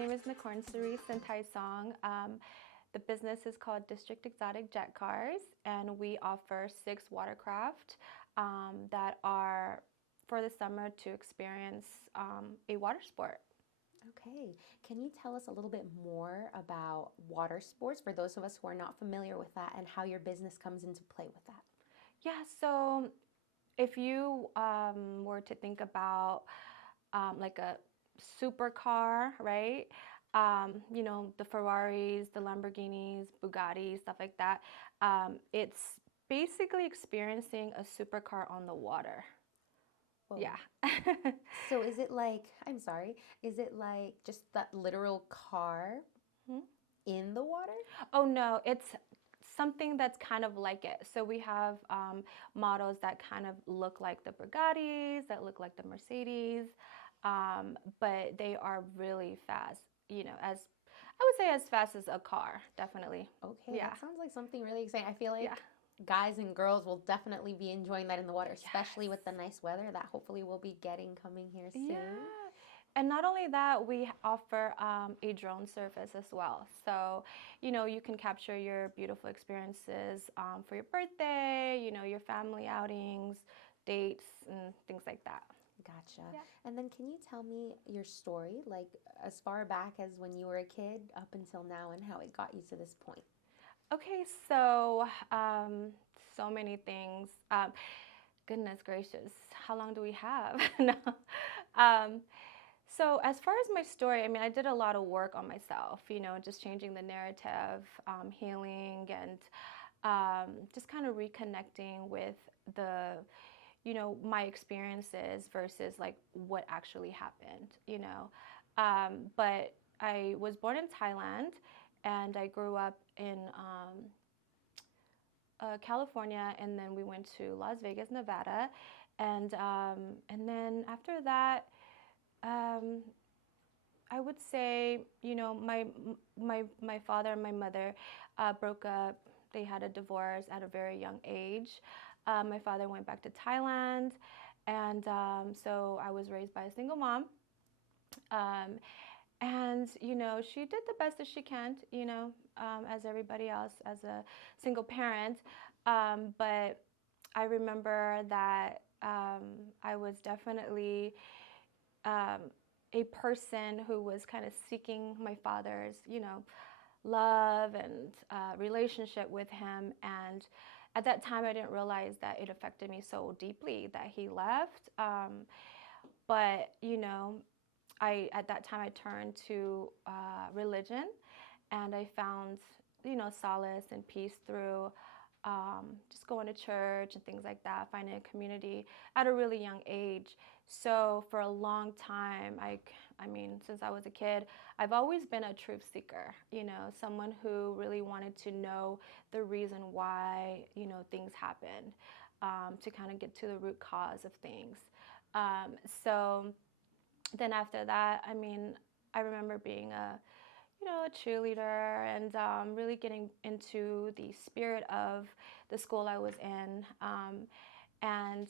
name is Nakornsri Sintaisong. The business is called District Exotic Jetcars, and we offer 6 watercraft that are for the summer to experience a water sport. Okay, can you tell us a little bit more about water sports for those of us who are not familiar with that and how your business comes into play with that? Yeah, so if you were to think about like a supercar, right? The Ferraris, the Lamborghinis, Bugattis, stuff like that. It's basically experiencing a supercar on the water. Whoa. Yeah. So is it like just that literal car Hmm? in the water? Oh no, it's something that's kind of like it. So we have models that kind of look like the Bugattis, that look like the Mercedes, but they are really fast. As I would say, as fast as a car, definitely. Okay, Yeah, that sounds like something really exciting. I feel yeah, like guys and girls will definitely be enjoying that in the water, especially yes, with the nice weather that hopefully we'll be getting coming here soon. yeah. And not only that, we offer a drone service as well. So, you can capture your beautiful experiences for your birthday, your family outings, dates, and things like that. Gotcha. Yeah. And then can you tell me your story, like as far back as when you were a kid up until now and how it got you to this point? Okay, so so many things. Goodness gracious, how long do we have? No. Um, So as far as my story, I mean, I did a lot of work on myself, just changing the narrative, healing, and just kind of reconnecting with my experiences versus like what actually happened. But I was born in Thailand, and I grew up in California, and then we went to Las Vegas, Nevada, and then after that. Um, I would say, my father and my mother broke up. They had a divorce at a very young age. My father went back to Thailand, and so I was raised by a single mom. Um, and she did the best that she can, as everybody else, as a single parent. But I remember that I was definitely um, a person who was kind of seeking my father's, love and relationship with him. And at that time, I didn't realize that it affected me so deeply that he left. But I at that time I turned to religion, and I found solace and peace through just going to church and things like that, finding a community at a really young age. So for a long time, I mean, since I was a kid, I've always been a truth seeker, someone who really wanted to know the reason why, things happened, to kind of get to the root cause of things. So then after that, I mean, I remember being a cheerleader, and really getting into the spirit of the school I was in. And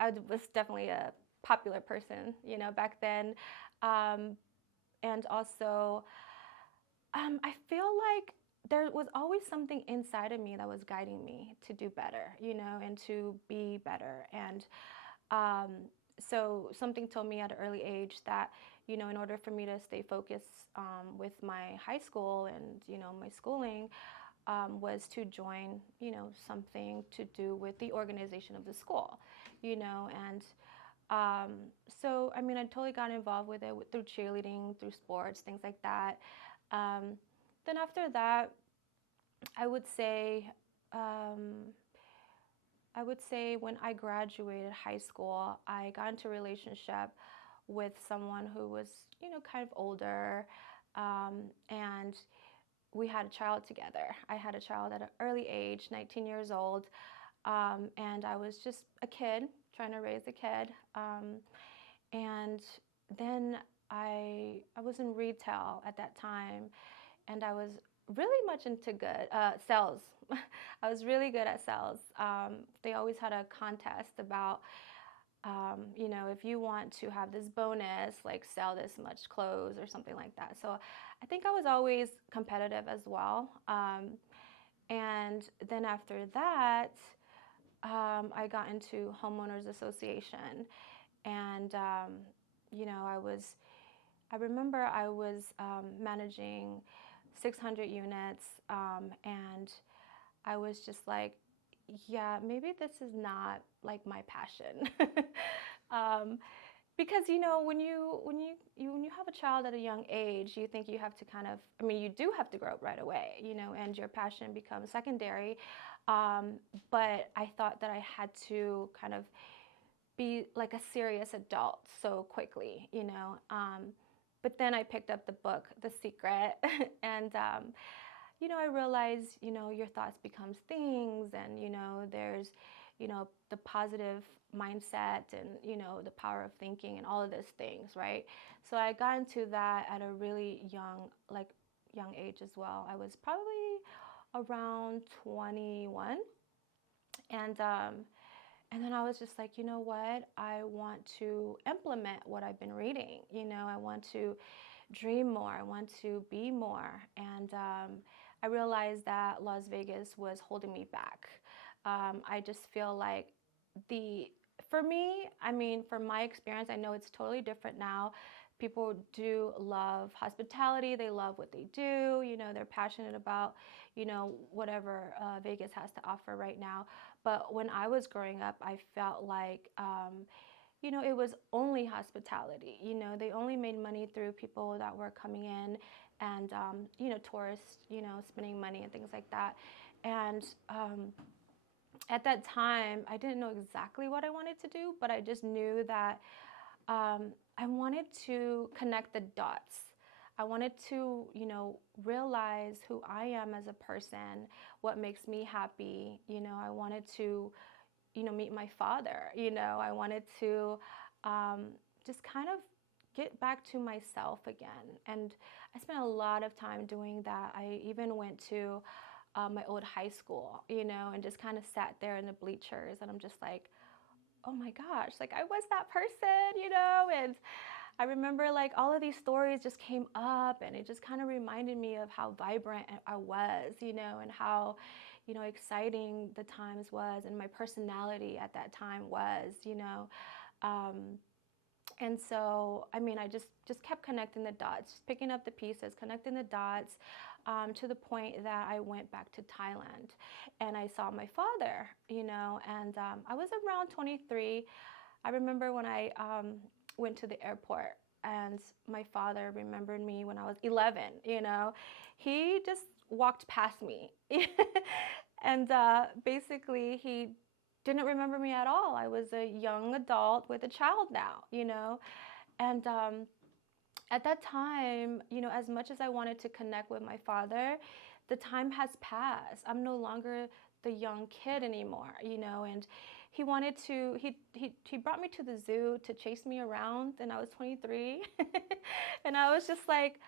I was definitely a popular person, back then. Um, and also, I feel like there was always something inside of me that was guiding me to do better, and to be better. And um, so something told me at an early age that, in order for me to stay focused with my high school and, my schooling, was to join, something to do with the organization of the school, and um, so, I mean, I totally got involved with it through cheerleading, through sports, things like that. Um, then after that, I would say, um, I would say when I graduated high school, I got into a relationship with someone who was, kind of older, and we had a child together. I had a child at an early age, 19 years old, and I was just a kid trying to raise a kid. And then I was in retail at that time, and I was really much into good sales. I was really good at sales. They always had a contest about You know, if you want to have this bonus, like sell this much clothes or something like that. So I think I was always competitive as well. And then after that, I got into homeowners association, and you know, I remember I was managing 600 units, and I was just like, yeah, maybe this is not like my passion. um, because you know, when you have a child at a young age, you think you have to kind of, I mean, you do have to grow up right away, you know, and your passion becomes secondary. But I thought that I had to kind of be like a serious adult so quickly, you know. But then I picked up the book, The Secret, and you know, I realized, you know, your thoughts becomes things, and you know, there's, you know, the positive mindset, and you know, the power of thinking, and all of those things, right? So I got into that at a really young, like young age as well. I was probably around 21, and and then I was just like, you know what? I want to implement what I've been reading. You know, I want to dream more. I want to be more. And I realized that Las Vegas was holding me back. I just feel like the, for me, I mean, from my experience, I know it's totally different now. People do love hospitality. They love what they do. You know, they're passionate about, you know, whatever Vegas has to offer right now. But when I was growing up, I felt like, you know, it was only hospitality. You know, they only made money through people that were coming in, and, you know, tourists, you know, spending money and things like that. And at that time, I didn't know exactly what I wanted to do, but I just knew that I wanted to connect the dots. I wanted to, you know, realize who I am as a person, what makes me happy. You know, I wanted to, you know, meet my father. You know, I wanted to just kind of get back to myself again. And I spent a lot of time doing that. I even went to my old high school, you know, and just kind of sat there in the bleachers. And I'm just like, oh my gosh, like I was that person, you know? And I remember like all of these stories just came up, and it just kind of reminded me of how vibrant I was, you know, and how, you know, exciting the times was, and my personality at that time was, you know. Um, and so, I mean, I just kept connecting the dots, just picking up the pieces, connecting the dots, to the point that I went back to Thailand, and I saw my father, you know, and I was around 23. I remember when I went to the airport, and my father remembered me when I was 11, you know. He just walked past me. And basically, he didn't remember me at all. I was a young adult with a child now, you know. And at that time, you know, as much as I wanted to connect with my father, the time has passed. I'm no longer the young kid anymore, you know. And he wanted to, he brought me to the zoo to chase me around, and I was 23. And I was just like,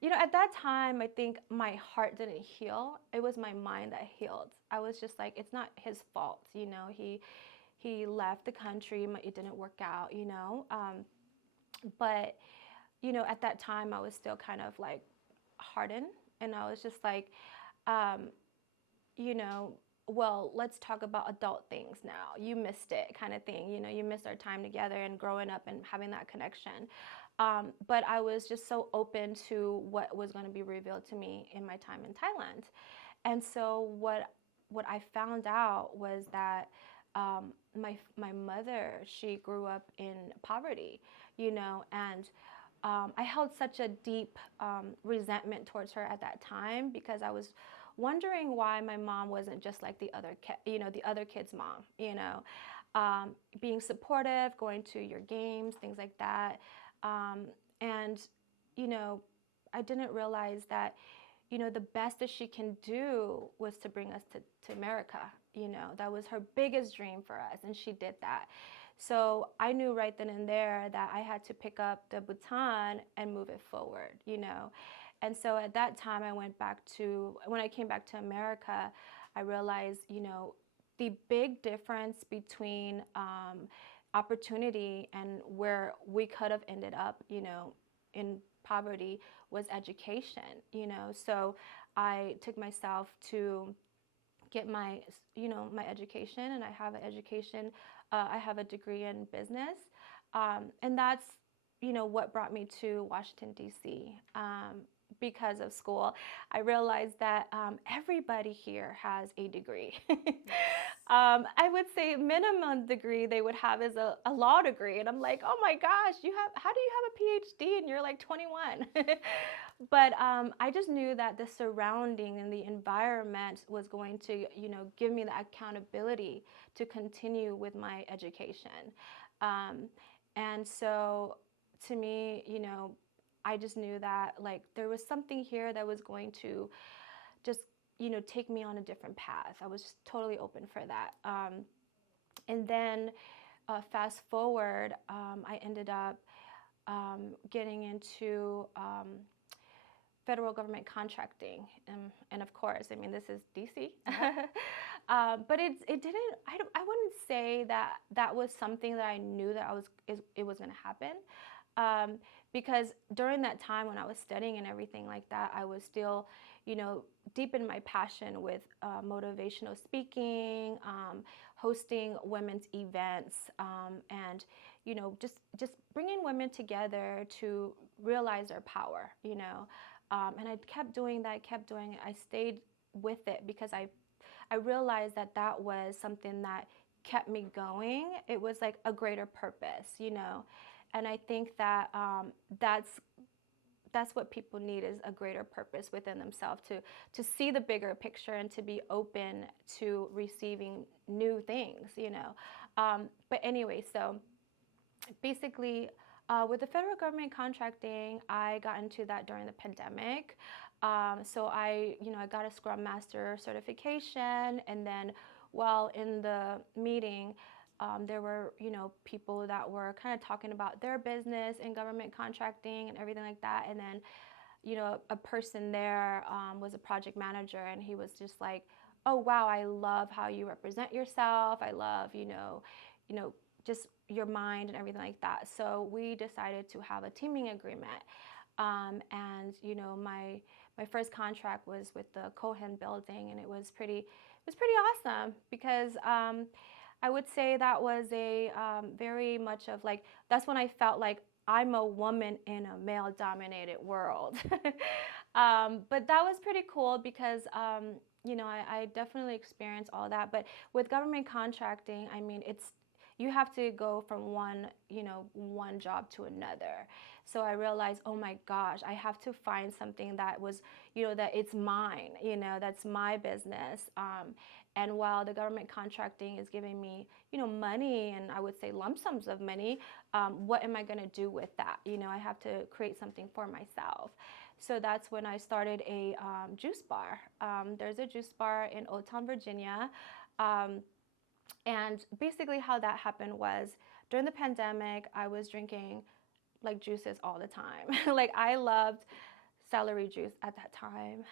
you know, at that time, I think my heart didn't heal. It was my mind that healed. I was just like, it's not his fault, you know. He left the country. It didn't work out, you know. But you know, at that time, I was still kind of like hardened, and I was just like, um, you know, well, let's talk about adult things now. You missed it, kind of thing. You know, you missed our time together and growing up and having that connection. But I was just so open to what was going to be revealed to me in my time in Thailand. And so what I found out was that my mother, she grew up in poverty, you know, and I held such a deep resentment towards her at that time, because I was wondering why my mom wasn't just like the other you know, the other kid's mom, you know, being supportive, going to your games, things like that. Um, and, you know, I didn't realize that, you know, the best that she can do was to bring us to America. You know, that was her biggest dream for us, and she did that. So I knew right then and there that I had to pick up the baton and move it forward, you know. And so at that time, when I came back to America, I realized, you know, the big difference between opportunity, and where we could have ended up, in poverty, was education, So I took myself to get my education, and I have an education. I have a degree in business, and that's, what brought me to Washington D.C. Because of school. I realized that everybody here has a degree. I would say minimum degree they would have is a law degree, and I'm like, oh my gosh, how do you have a PhD and you're like 21? But I just knew that the surrounding and the environment was going to, give me the accountability to continue with my education. Um, and so to me, I just knew that like there was something here that was going to just, take me on a different path. I was just totally open for that. And then fast forward, I ended up getting into federal government contracting, and of course, I mean, this is DC. But it didn't. I wouldn't say that that was something that I knew that it was going to happen, because during that time when I was studying and everything like that, I was still, deep in my passion with motivational speaking, hosting women's events, and just bringing women together to realize their power, and I kept doing that, kept doing it. I stayed with it because I realized that that was something that kept me going. It was like a greater purpose, and I think that that's what people need, is a greater purpose within themselves, to see the bigger picture and to be open to receiving new things, But anyway, so basically, with the federal government contracting, I got into that during the pandemic. So I got a Scrum Master certification, and then while in the meeting, there were, people that were kind of talking about their business in government contracting and everything like that. And then, a person there was a project manager, and he was just like, "Oh wow, I love how you represent yourself. I love, just your mind and everything like that." So we decided to have a teaming agreement, and my first contract was with the Cohen building, and it was pretty awesome because I would say that was a very much of like, that's when I felt like I'm a woman in a male dominated world. But that was pretty cool because I definitely experienced all that. But with government contracting, I mean, you have to go from one job to another. So I realized, oh my gosh, I have to find something that was, that it's mine, that's my business. And while the government contracting is giving me, money, and I would say lump sums of money, what am I going to do with that? I have to create something for myself. So that's when I started a juice bar. There's a juice bar in Old Town, Virginia. And basically how that happened was during the pandemic, I was drinking like juices all the time. Like I loved celery juice at that time.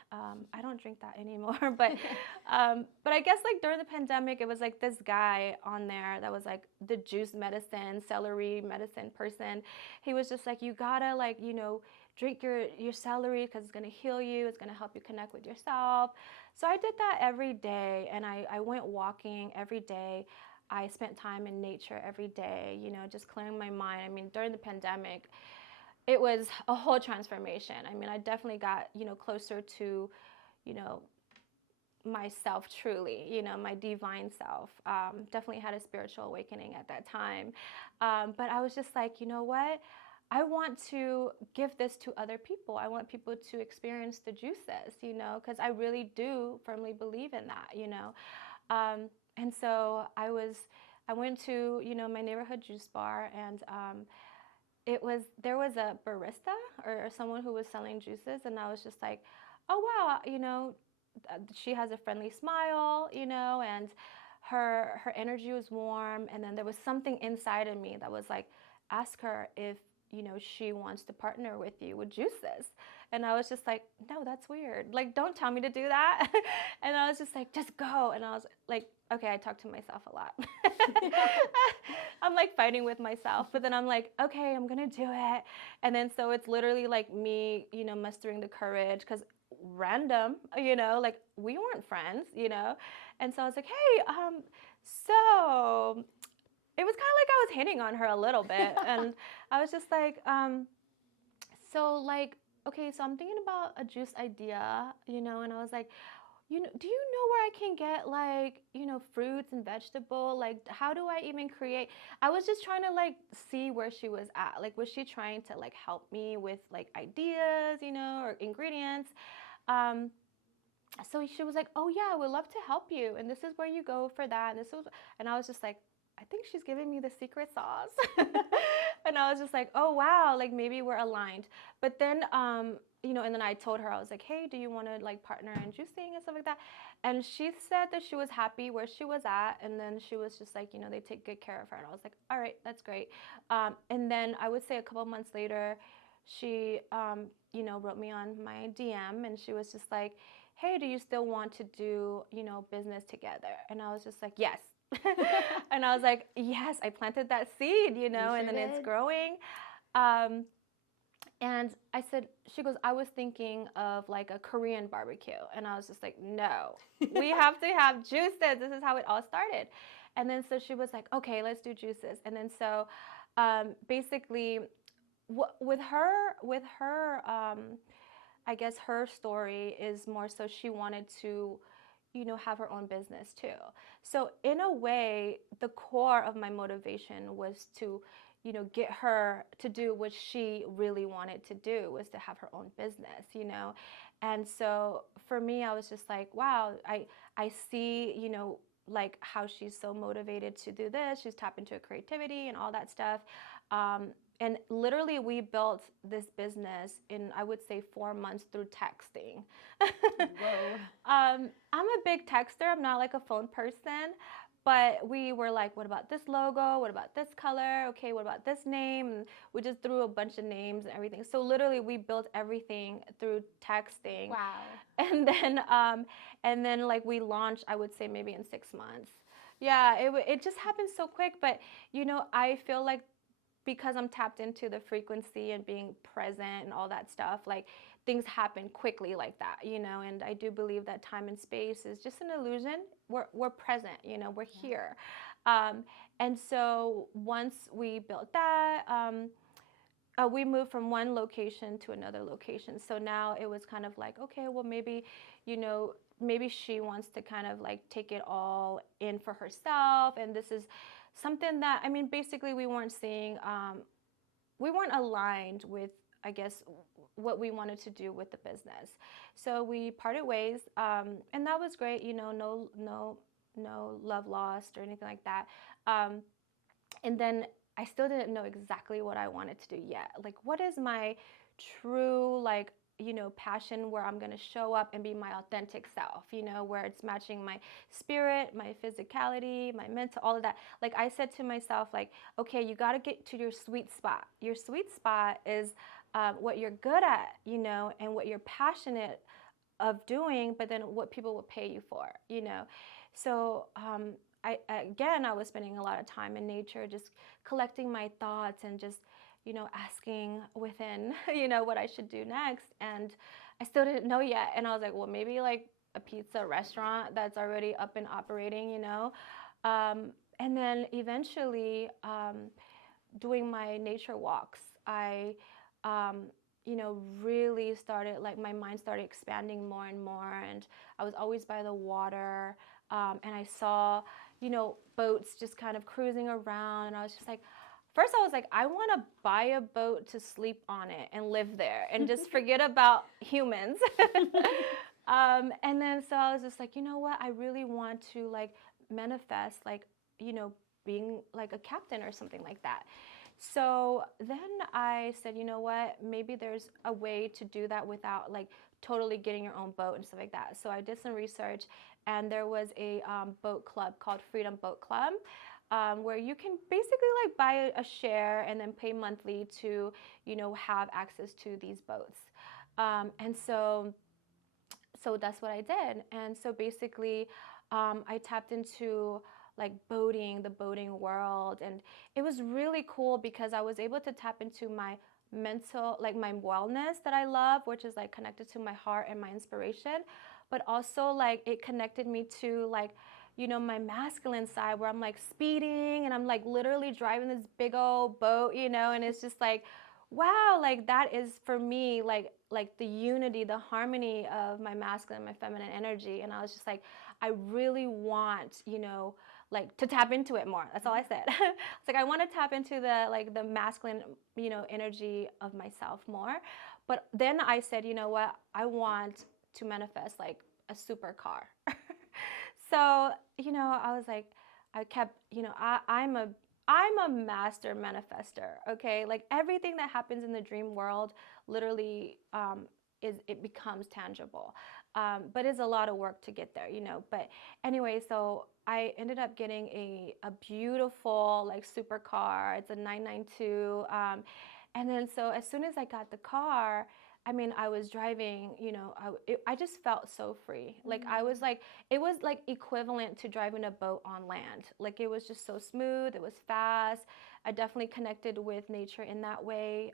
I don't drink that anymore, but I guess like during the pandemic, it was like this guy on there that was like the juice medicine, celery medicine person. He was just like, you gotta like, drink your celery because it's gonna heal you. It's gonna help you connect with yourself. So I did that every day, and I went walking every day. I spent time in nature every day, just clearing my mind. I mean, during the pandemic, it was a whole transformation. I mean, I definitely got, closer to, you know, myself truly, my divine self. Definitely had a spiritual awakening at that time. But I was just like, you know what? I want to give this to other people. I want people to experience the juices, because I really do firmly believe in that. And so I went to, my neighborhood juice bar, and there was a barista or someone who was selling juices, and I was just like, oh wow, she has a friendly smile, and her energy was warm, and then there was something inside of me that was like, ask her if she wants to partner with you with juices. And I was just like, no, that's weird. Like, don't tell me to do that. And I was just like, just go. And I was like, okay, I talk to myself a lot. I'm like fighting with myself, but then I'm like, okay, I'm going to do it. And then so it's literally like me, mustering the courage because random, like we weren't friends, And so I was like, hey, so it was kind of like I was hitting on her a little bit. And I was just like, so like, okay, so I'm thinking about a juice idea, and I was like, do you know where I can get like, fruits and vegetable? Like, how do I even create? I was just trying to like see where she was at. Like, was she trying to like help me with like ideas, or ingredients? Um, so she was like, oh yeah, I would love to help you. And this is where you go for that. And I was just like, I think she's giving me the secret sauce. And I was just like, oh wow, like maybe we're aligned. But then, and then I told her, I was like, hey, do you want to like partner in juicing and stuff like that? And she said that she was happy where she was at. And then she was just like, they take good care of her. And I was like, all right, that's great. And then I would say a couple months later, she, wrote me on my DM and she was just like, hey, do you still want to do, business together? And I was just like, yes. And I was like, yes, I planted that seed, You sure and then did. it's growing. Um, and I said, she goes, I was thinking of like a Korean barbecue. And I was just like, no, we have to have juices. This is how it all started. And then so she was like, okay, let's do juices. And then so basically, with her, I guess her story is more so she wanted to, have her own business too. So in a way, the core of my motivation was to, get her to do what she really wanted to do, was to have her own business. And so for me, I was just like, wow, I see, like how she's so motivated to do this. She's tapped into her creativity and all that stuff. And literally, we built this business in, I would say, 4 months through texting. Whoa. I'm a big texter. I'm not like a phone person. But we were like, what about this logo? What about this color? Okay, what about this name? And we just threw a bunch of names and everything. So literally, we built everything through texting. Wow. And then like we launched, I would say maybe in 6 months. Yeah, it just happened so quick. But I feel like because I'm tapped into the frequency and being present and all that stuff, like things happen quickly like that, and I do believe that time and space is just an illusion. We're present, we're here. And so once we built that, we moved from one location to another location. So now it was kind of like, okay, well maybe, maybe she wants to kind of like take it all in for herself. And this is something that, I mean, basically we weren't seeing, we weren't aligned with, I guess, what we wanted to do with the business. So we parted ways, and that was great. No love lost or anything like that. And then I still didn't know exactly what I wanted to do yet. Like, what is my true, like, passion, where I'm going to show up and be my authentic self, where it's matching my spirit, my physicality, my mental, all of that. Like I said to myself, like, okay, you got to get to your sweet spot. Your sweet spot is what you're good at, and what you're passionate of doing, but then what people will pay you for. So I was spending a lot of time in nature, just collecting my thoughts and just asking within, what I should do next. And I still didn't know yet. And I was like, well, maybe like a pizza restaurant that's already up and operating. And then eventually, doing my nature walks, I, really started, like my mind started expanding more and more. And I was always by the water. And I saw, boats just kind of cruising around. And I was just like, first I was like, I want to buy a boat to sleep on it and live there and just forget about humans. And then so I was just like, you know what? I really want to like manifest like, being like a captain or something like that. So then I said, you know what? Maybe there's a way to do that without like totally getting your own boat and stuff like that. So I did some research, and there was a boat club called Freedom Boat Club. where you can basically like buy a share and then pay monthly to, have access to these boats. And so that's what I did. And so basically, I tapped into like boating, the boating world. And it was really cool because I was able to tap into my mental, like my wellness that I love, which is like connected to my heart and my inspiration. But also, like, it connected me to like, my masculine side where I'm like speeding and I'm like literally driving this big old boat, and it's just like, wow, like that is for me like the unity, the harmony of my masculine and my feminine energy. And I was just like, I really want, like to tap into it more. That's all I said. It's like I want to tap into the masculine, energy of myself more. But then I said, you know what? I want to manifest like a supercar. So, I was like, I kept, I'm a master manifester, okay? Like everything that happens in the dream world literally it becomes tangible. But it's a lot of work to get there, But anyway, so I ended up getting a beautiful like supercar. It's a 992. And then so as soon as I got the car, I mean, I was driving, I just felt so free. Like I was like, it was like equivalent to driving a boat on land. Like it was just so smooth. It was fast. I definitely connected with nature in that way.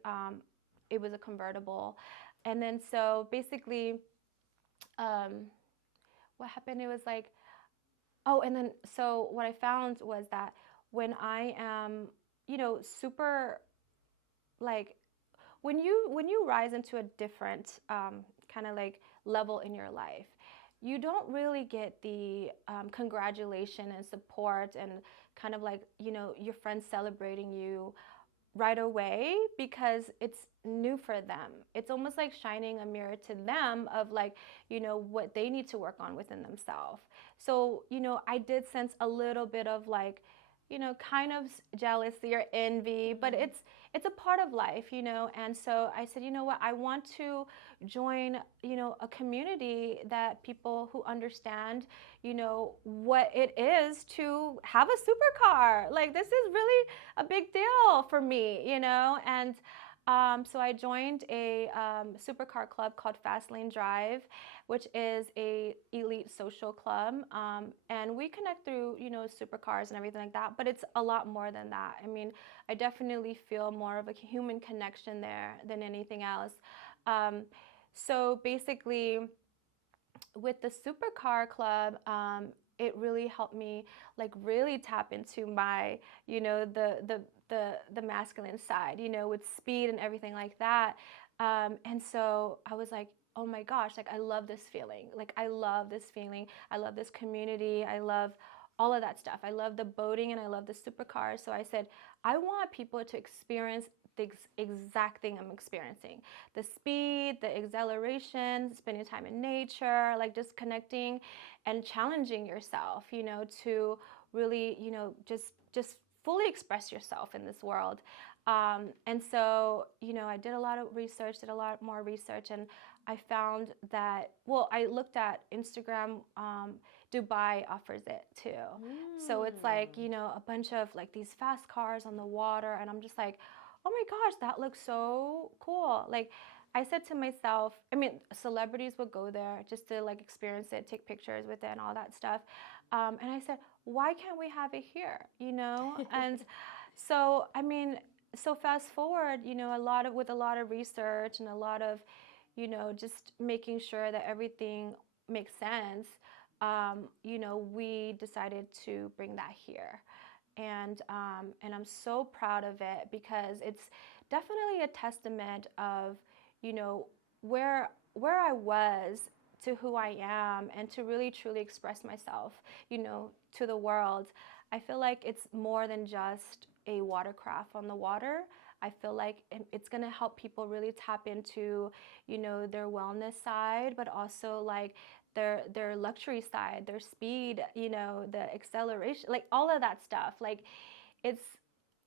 It was a convertible. And then so basically, um, what happened, it was like, oh, and then so what I found was that when I am, super like when you rise into a different kind of like level in your life, you don't really get the congratulation and support and kind of like your friends celebrating you right away because it's new for them. It's almost like shining a mirror to them of like, what they need to work on within themselves. So, I did sense a little bit of like, kind of jealousy or envy, but it's a part of life, And so I said, you know what, I want to join, a community that people who understand, what it is to have a supercar. Like this is really a big deal for me, And so I joined a supercar club called Fast Lane Drive, which is a elite social club, and we connect through supercars and everything like that. But it's a lot more than that. I mean, I definitely feel more of a human connection there than anything else. So basically, with the supercar club, it really helped me like really tap into my the masculine side, with speed and everything like that. And so I was like, oh my gosh, like I love this feeling. Like I love this feeling. I love this community. I love all of that stuff. I love the boating and I love the supercars. So I said, I want people to experience the exact thing I'm experiencing. The speed, the exhilaration, spending time in nature, like just connecting and challenging yourself, to really, just fully express yourself in this world. And so, I did a lot of research, did a lot more research, and I found that, well, I looked at Instagram. Dubai offers it too. So it's like, a bunch of like these fast cars on the water, and I'm just like, oh my gosh, that looks so cool. Like, I said to myself, I mean, celebrities would go there just to like experience it, take pictures with it, and all that stuff. And I said, why can't we have it here? And so, I mean, so fast forward, with a lot of research and a lot of, just making sure that everything makes sense. We decided to bring that here, and I'm so proud of it because it's definitely a testament of, where I was to who I am and to really truly express myself, to the world. I feel like it's more than just a watercraft on the water. I feel like it's going to help people really tap into, their wellness side, but also like their luxury side, their speed, the acceleration, like all of that stuff. Like it's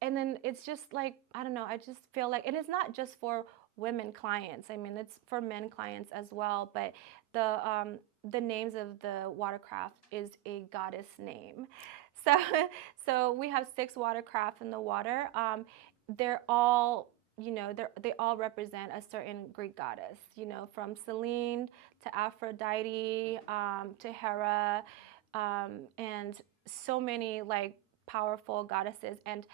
and then it's just like, I don't know, I just feel like, and it's not just for women clients. I mean, it's for men clients as well, but the names of the watercraft is a goddess name. So, so we have 6 watercraft in the water. They're all, they all represent a certain Greek goddess. From Selene to Aphrodite, to Hera, and so many like powerful goddesses. And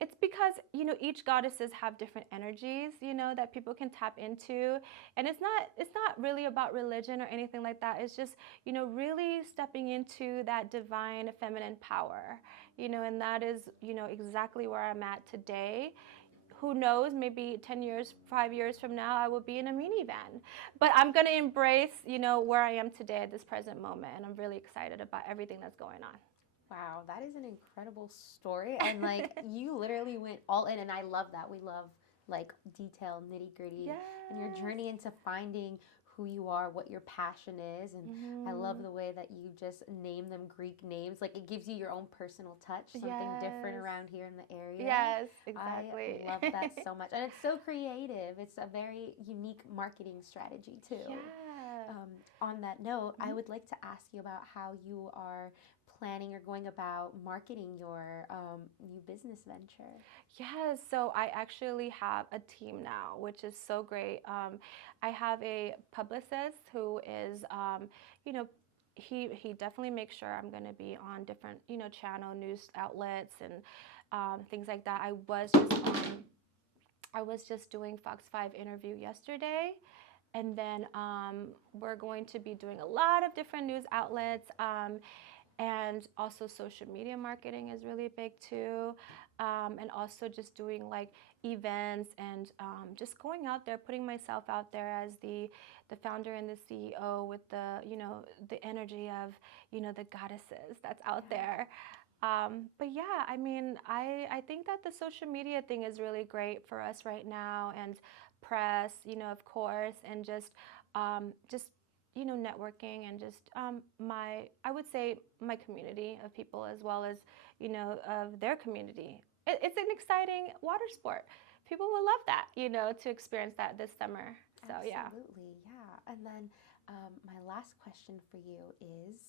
it's because each goddesses have different energies that people can tap into, and it's not really about religion or anything like that. It's just really stepping into that divine feminine power, and that is exactly where I'm at today. Who knows, maybe 10 years, 5 years from now, I will be in a minivan. But I'm going to embrace where I am today at this present moment, and I'm really excited about everything that's going on. Wow, that is an incredible story. And like you literally went all in, and I love that. We love like detail, nitty gritty, Yes. and your journey into finding who you are, what your passion is. And I love the way that you just name them Greek names. Like it gives you your own personal touch, something different Yes. around here in the area. Yes, exactly. I love that so much. And it's so creative. It's a very unique marketing strategy, too. Yeah. On that note, I would like to ask you about how you are planning or going about marketing your new business venture. Yes, so I actually have a team now, which is so great. I have a publicist who is, you know, he definitely makes sure I'm going to be on different, channel news outlets and things like that. I was just doing Fox 5 interview yesterday, and then we're going to be doing a lot of different news outlets. And also social media marketing is really big too, and also just doing like events and just going out there, putting myself out there as the founder and the CEO with the energy of the goddesses that's out there. But yeah, I mean, I think that the social media thing is really great for us right now, and press, of course, and just networking, and just I would say my community of people, as well as of their community. It's an exciting water sport. People will love that, to experience that this summer. So yeah. Absolutely, yeah. And then my last question for you is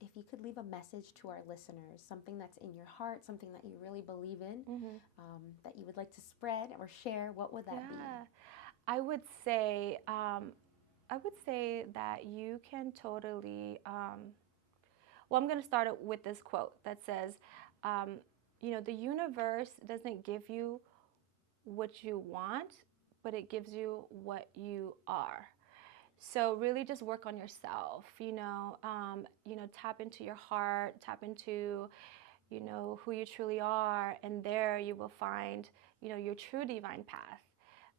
if you could leave a message to our listeners, something that's in your heart, something that you really believe in, that you would like to spread or share, what would that be? Yeah, I would say I would say that you can totally. Well, I'm going to start it with this quote that says, um, the universe doesn't give you what you want, but it gives you what you are. So really, just work on yourself. Tap into your heart, tap into who you truly are, and there you will find your true divine path.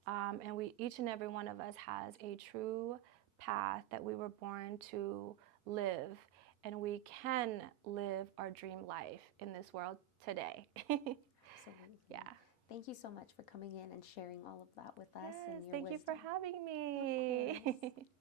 And each and every one of us has a true path that we were born to live, and we can live our dream life in this world today. Absolutely. Yeah. Thank you so much for coming in and sharing all of that with us Yes, and your thank you for wisdom. having Of course. me.